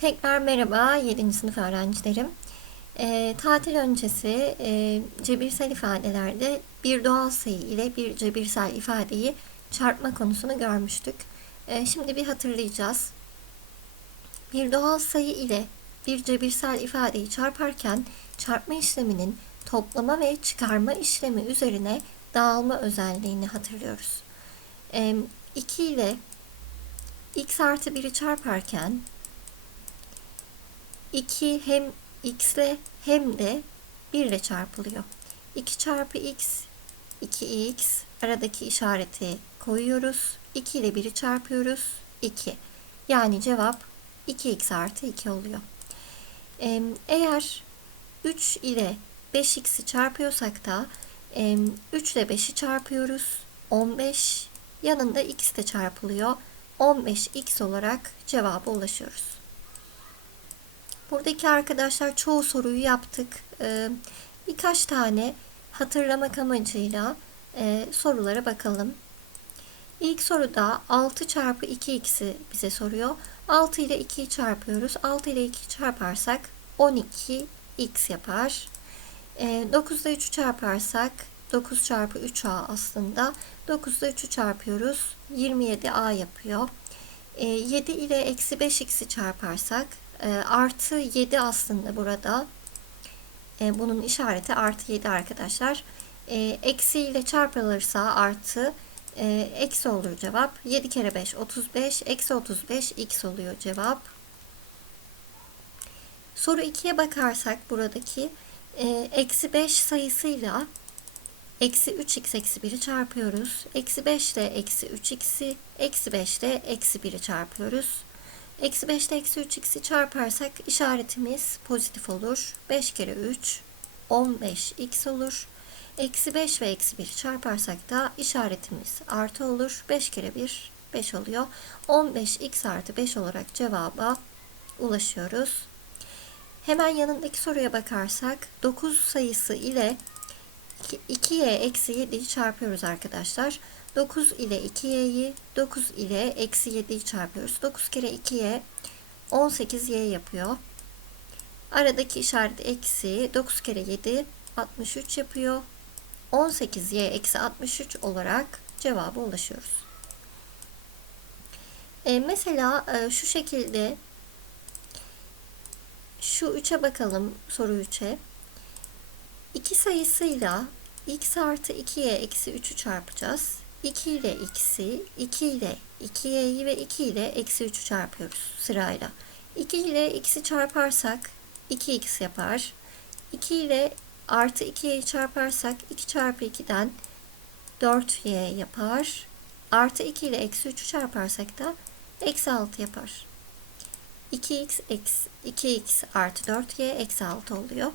Tekrar merhaba 7. sınıf öğrencilerim. Ee, tatil öncesi e, cebirsel ifadelerde bir doğal sayı ile bir cebirsel ifadeyi çarpma konusunu görmüştük. Ee, şimdi bir hatırlayacağız. Bir doğal sayı ile bir cebirsel ifadeyi çarparken çarpma işleminin toplama ve çıkarma işlemi üzerine dağılma özelliğini hatırlıyoruz. Ee, 2 ile x artı 1'i çarparken 2 hem x ile hem de 1 ile çarpılıyor. 2 çarpı x 2x aradaki işareti koyuyoruz. 2 ile 1'i çarpıyoruz. 2. Yani cevap 2x artı 2 oluyor. Eğer 3 ile 5x'i çarpıyorsak da 3 ile 5'i çarpıyoruz. 15 yanında x de çarpılıyor. 15x olarak cevaba ulaşıyoruz. Buradaki arkadaşlar çoğu soruyu yaptık. Ee, birkaç tane hatırlamak amacıyla e, sorulara bakalım. İlk soruda 6 çarpı 2x'i bize soruyor. 6 ile 2'yi çarpıyoruz. 6 ile 2'yi çarparsak 12x yapar. E, 9 ile 3'ü çarparsak 9 çarpı 3a aslında. 9 ile 3'ü çarpıyoruz. 27a yapıyor. E, 7 ile eksi 5x'i çarparsak e, artı 7 aslında burada. E, bunun işareti artı 7 arkadaşlar. E, eksi ile çarpılırsa artı e, eksi olur cevap. 7 kere 5 35. Eksi 35 x oluyor cevap. Soru 2'ye bakarsak buradaki e, eksi 5 sayısıyla eksi 3x eksi 1'i çarpıyoruz. Eksi 5 ile eksi 3x'i eksi 5 ile eksi 1'i çarpıyoruz. Eksi 5 ile eksi 3x'i çarparsak işaretimiz pozitif olur. 5 kere 3 15x olur. Eksi 5 ve eksi 1'i çarparsak da işaretimiz artı olur. 5 kere 1 5 oluyor. 15x artı 5 olarak cevaba ulaşıyoruz. Hemen yanındaki soruya bakarsak 9 sayısı ile 2y eksi 7'yi çarpıyoruz arkadaşlar. 9 ile 2y'yi 9 ile eksi 7'yi çarpıyoruz. 9 kere 2y 18y yapıyor. Aradaki işaret eksi 9 kere 7 63 yapıyor. 18y eksi 63 olarak cevaba ulaşıyoruz. E, mesela e, şu şekilde şu 3'e bakalım soru 3'e. 2 sayısıyla x artı 2y eksi 3'ü çarpacağız. 2 ile x'i, 2 ile 2y'yi ve 2 ile eksi 3'ü çarpıyoruz sırayla. 2 ile x'i çarparsak 2x yapar. 2 ile artı 2y'yi çarparsak 2 çarpı 2'den 4y yapar. Artı 2 ile eksi 3'ü çarparsak da eksi 6 yapar. 2x eksi 2x artı 4y eksi 6 oluyor.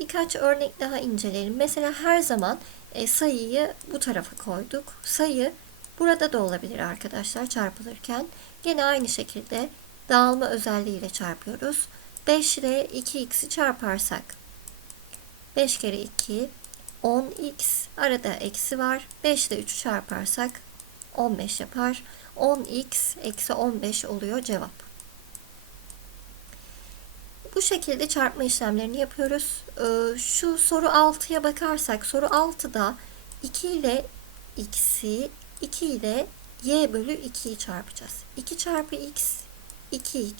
Birkaç örnek daha inceleyelim. Mesela her zaman e, sayıyı bu tarafa koyduk. Sayı burada da olabilir arkadaşlar çarpılırken. Gene aynı şekilde dağılma özelliğiyle çarpıyoruz. 5 ile 2x'i çarparsak 5 kere 2 10x arada eksi var. 5 ile 3'ü çarparsak 15 yapar. 10x eksi 15 oluyor cevap. Bu şekilde çarpma işlemlerini yapıyoruz. Ee, şu soru 6'ya bakarsak soru 6'da 2 ile x'i 2 ile y bölü 2'yi çarpacağız. 2 çarpı x 2x.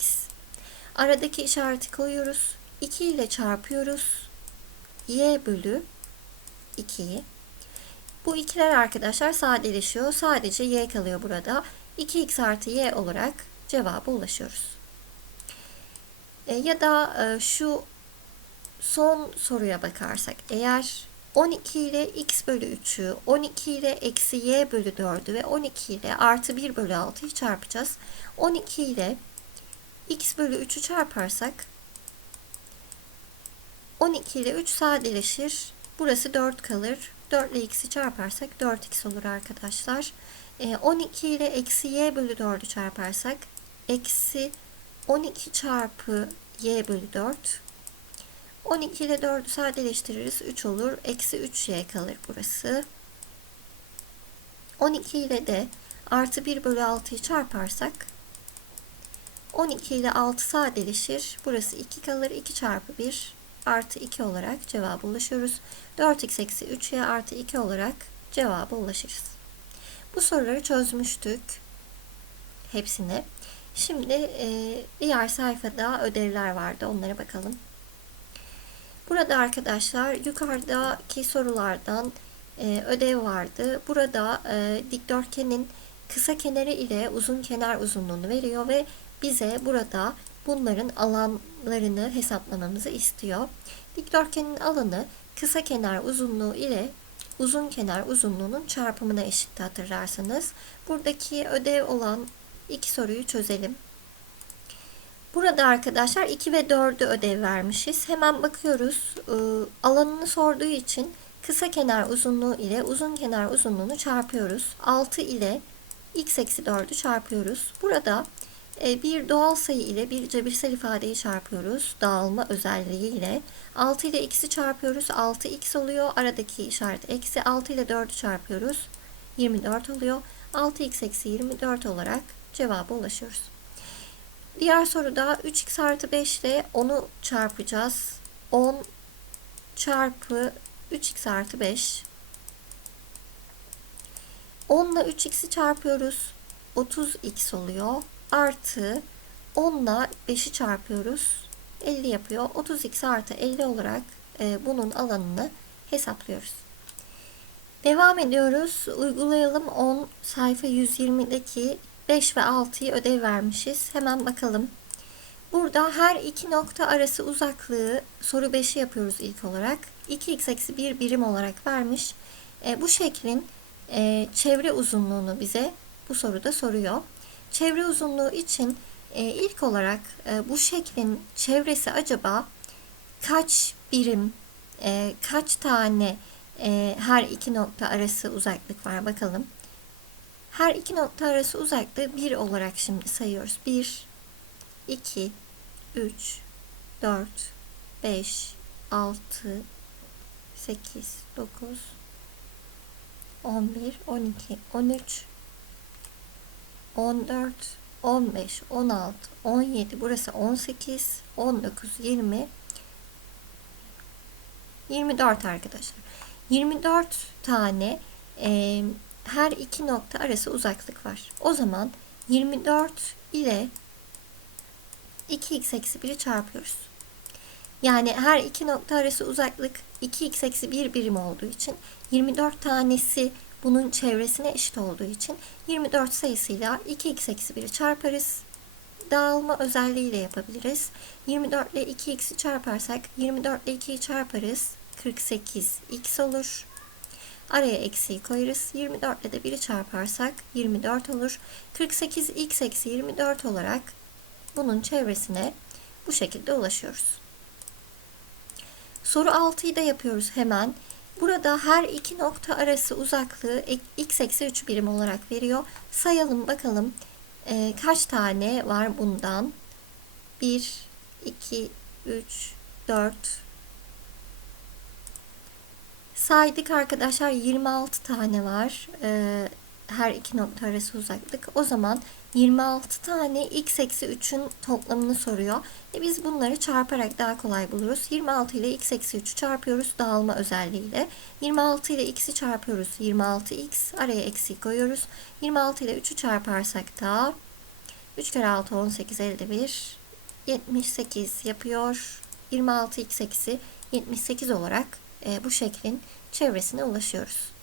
Aradaki işareti koyuyoruz. 2 ile çarpıyoruz. y bölü 2'yi. Bu ikiler arkadaşlar sadeleşiyor. Sadece y kalıyor burada. 2x artı y olarak cevaba ulaşıyoruz. E, ya da e, şu son soruya bakarsak eğer 12 ile x bölü 3'ü, 12 ile eksi y bölü 4'ü ve 12 ile artı 1 bölü 6'yı çarpacağız. 12 ile x bölü 3'ü çarparsak 12 ile 3 sadeleşir. Burası 4 kalır. 4 ile x'i çarparsak 4x olur arkadaşlar. 12 ile eksi y bölü 4'ü çarparsak eksi 12 çarpı y bölü 4. 12 ile 4'ü sadeleştiririz. 3 olur. Eksi 3y kalır burası. 12 ile de artı 1 bölü 6'yı çarparsak 12 ile 6 sadeleşir. Burası 2 kalır. 2 çarpı 1 artı 2 olarak cevaba ulaşıyoruz. 4x eksi 3y artı 2 olarak cevaba ulaşırız. Bu soruları çözmüştük. Hepsini. Şimdi e, diğer sayfada ödevler vardı. Onlara bakalım. Burada arkadaşlar yukarıdaki sorulardan e, ödev vardı. Burada e, dikdörtgenin kısa kenarı ile uzun kenar uzunluğunu veriyor ve bize burada bunların alanlarını hesaplamamızı istiyor. Dikdörtgenin alanı kısa kenar uzunluğu ile uzun kenar uzunluğunun çarpımına eşitti hatırlarsanız. Buradaki ödev olan iki soruyu çözelim. Burada arkadaşlar 2 ve 4'ü ödev vermişiz. Hemen bakıyoruz. Ee, alanını sorduğu için kısa kenar uzunluğu ile uzun kenar uzunluğunu çarpıyoruz. 6 ile x eksi 4'ü çarpıyoruz. Burada e, bir doğal sayı ile bir cebirsel ifadeyi çarpıyoruz. Dağılma özelliği ile. 6 ile x'i çarpıyoruz. 6x oluyor. Aradaki işaret eksi. 6 ile 4'ü çarpıyoruz. 24 oluyor. 6x eksi 24 olarak cevaba ulaşıyoruz. Diğer soruda 3x artı 5 ile 10'u çarpacağız. 10 çarpı 3x artı 5. 10 ile 3x'i çarpıyoruz. 30x oluyor. Artı 10 ile 5'i çarpıyoruz. 50 yapıyor. 30x artı 50 olarak e, bunun alanını hesaplıyoruz. Devam ediyoruz. Uygulayalım 10 sayfa 120'deki 5 ve 6'yı ödev vermişiz. Hemen bakalım. Burada her iki nokta arası uzaklığı soru 5'i yapıyoruz ilk olarak. 2x eksi 1 birim olarak vermiş. E, bu şeklin e, çevre uzunluğunu bize bu soruda soruyor. Çevre uzunluğu için e, ilk olarak e, bu şeklin çevresi acaba kaç birim, e, kaç tane e, her iki nokta arası uzaklık var bakalım. Her iki nokta arası uzaklığı 1 olarak şimdi sayıyoruz. 1, 2, 3, 4, 5, 6, 8, 9, 11, 12, 13, 14, 15, 16, 17, burası 18, 19, 20, 24 arkadaşlar. 24 tane e, her iki nokta arası uzaklık var. O zaman 24 ile 2x eksi 1'i çarpıyoruz. Yani her iki nokta arası uzaklık 2x eksi 1 birim olduğu için 24 tanesi bunun çevresine eşit olduğu için 24 sayısıyla 2x eksi 1'i çarparız. Dağılma özelliğiyle yapabiliriz. 24 ile 2x'i çarparsak 24 ile 2'yi çarparız. 48x olur. Araya eksiği koyarız. 24 ile de 1'i çarparsak 24 olur. 48x eksi 24 olarak bunun çevresine bu şekilde ulaşıyoruz. Soru 6'yı da yapıyoruz hemen. Burada her iki nokta arası uzaklığı x eksi 3 birim olarak veriyor. Sayalım bakalım e, kaç tane var bundan. 1, 2, 3, 4, Saydık arkadaşlar 26 tane var. Ee, her iki nokta arası uzaklık. O zaman 26 tane x eksi 3'ün toplamını soruyor. E biz bunları çarparak daha kolay buluruz. 26 ile x eksi 3'ü çarpıyoruz dağılma özelliğiyle. 26 ile x'i çarpıyoruz. 26x araya eksi koyuyoruz. 26 ile 3'ü çarparsak da 3 kere 6 18 elde 1 78 yapıyor. 26x eksi 78 olarak bu şeklin çevresine ulaşıyoruz.